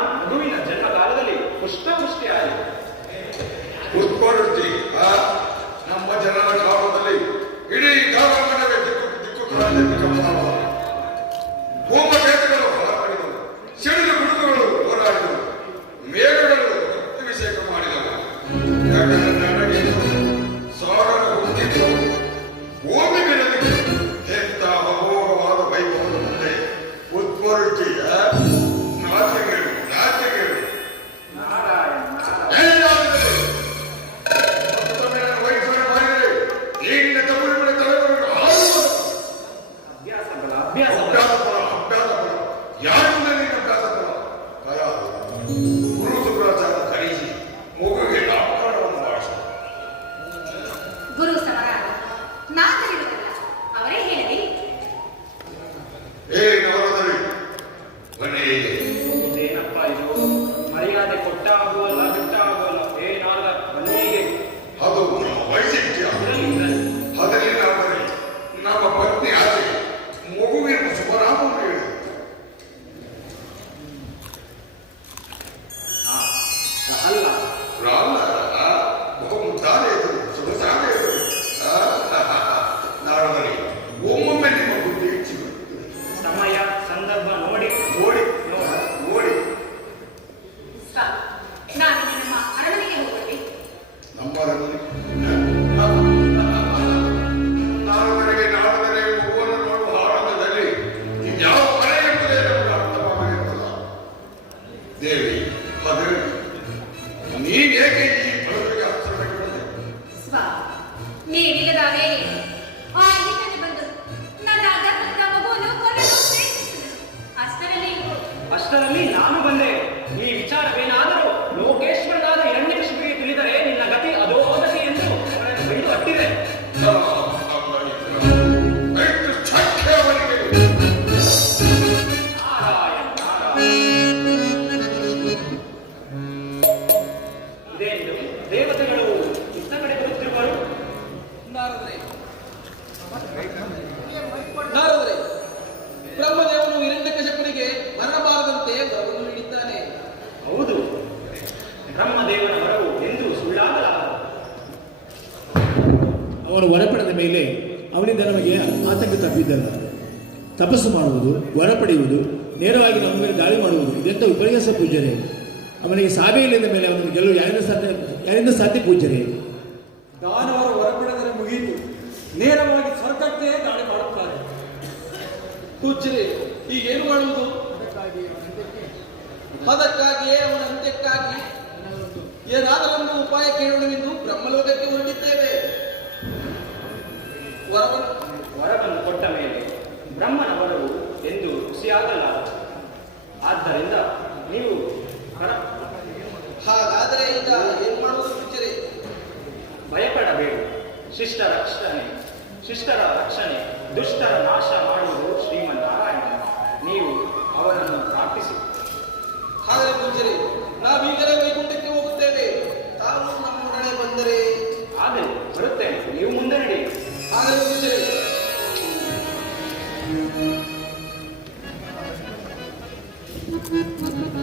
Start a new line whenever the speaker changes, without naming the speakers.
ಮಗುವಿನ ಜನ್ಮ ಕಾಲದಲ್ಲಿ ಪುಷ್ಪವೃಷ್ಟಿ ಆಯಿತು.
ಉತ್ಪತ್ತಿ ನಮ್ಮ ಜನರ ಕಾಲದಲ್ಲಿ ಇಡೀ ಕಾಲಮಂಡಲವೇ ದಿಕ್ಕು ದಿಕ್ಕು ಗುರು
ಸಮರಾದ ನಾಗರಿಕರಲ್ಲ ಅವರೇ
ಹೇಳಿ.
ಏನಪ್ಪ ಇದು? ಮರ್ಯಾದೆ ಕೊಟ್ಟಾಗುವಲ್ಲ.
ಅಷ್ಟರಲ್ಲಿ
ನಾನು ಬಂದೆ. ಈ ವಿಚಾರವೇನಾದರೂ
ಅವನು ವರ ಮೇಲೆ ಅವನಿಂದ ನಮಗೆ ಆತಂಕ ತಪ್ಪಿದ್ದಲ್ಲ. ತಪಸ್ಸು ಮಾಡುವುದು ವರ ಪಡೆಯುವುದು ನೇರವಾಗಿ ನಮ್ಮ ಮೇಲೆ ದಾಳಿ ಮಾಡುವುದು, ಇದೆಂಥ ವಿಪರ್ಯಾಸ ಪೂಜನೆ ಅವನಿಗೆ ಸಾಬೆ ಇಲ್ಲದ ಮೇಲೆ ಅವನನ್ನು ಗೆಲ್ಲುವ ಯಾರಿಂದ ಸಾಧ್ಯ ಯಾರಿಂದ ಸಾಧ್ಯ ಪೂಜನೆ
ದಾನವರ ಮುಗಿಯಿತು. ನೇರವಾಗಿ ಸ್ವರ್ಗಕ್ಕೆ ದಾಳಿ ಮಾಡುತ್ತಾರೆ. ಈಗ ಏನು ಮಾಡುವುದು? ಅದಕ್ಕಾಗಿಯೇ ಅವನ ಅಂತ್ಯಕ್ಕಾಗಿ ಏನಾದರೊಂದು ಉಪಾಯ ಕೇಳೋಣವೆಂದು ಬ್ರಹ್ಮಲೋಕಕ್ಕೆ ಹೊರಟಿದ್ದೇವೆ. ವರವನ್ನು
ವರವನ್ನು ಕೊಟ್ಟ ಮೇಲೆ ಬ್ರಹ್ಮನ ವರವು ಎಂದು ಖುಷಿಯಾಗಲ್ಲ ಆದ್ದರಿಂದ ನೀವು
ಹಾಗಾದರೆ ಈಗ ಏನು ಮಾಡುವುದು ಪೂಜ್ಯರೇ
ಭಯಪಡಬೇಡಿ. ಶಿಷ್ಟರ ರಕ್ಷಣೆ ಶಿಷ್ಟರ ರಕ್ಷಣೆ, ದುಷ್ಟರ ನಾಶ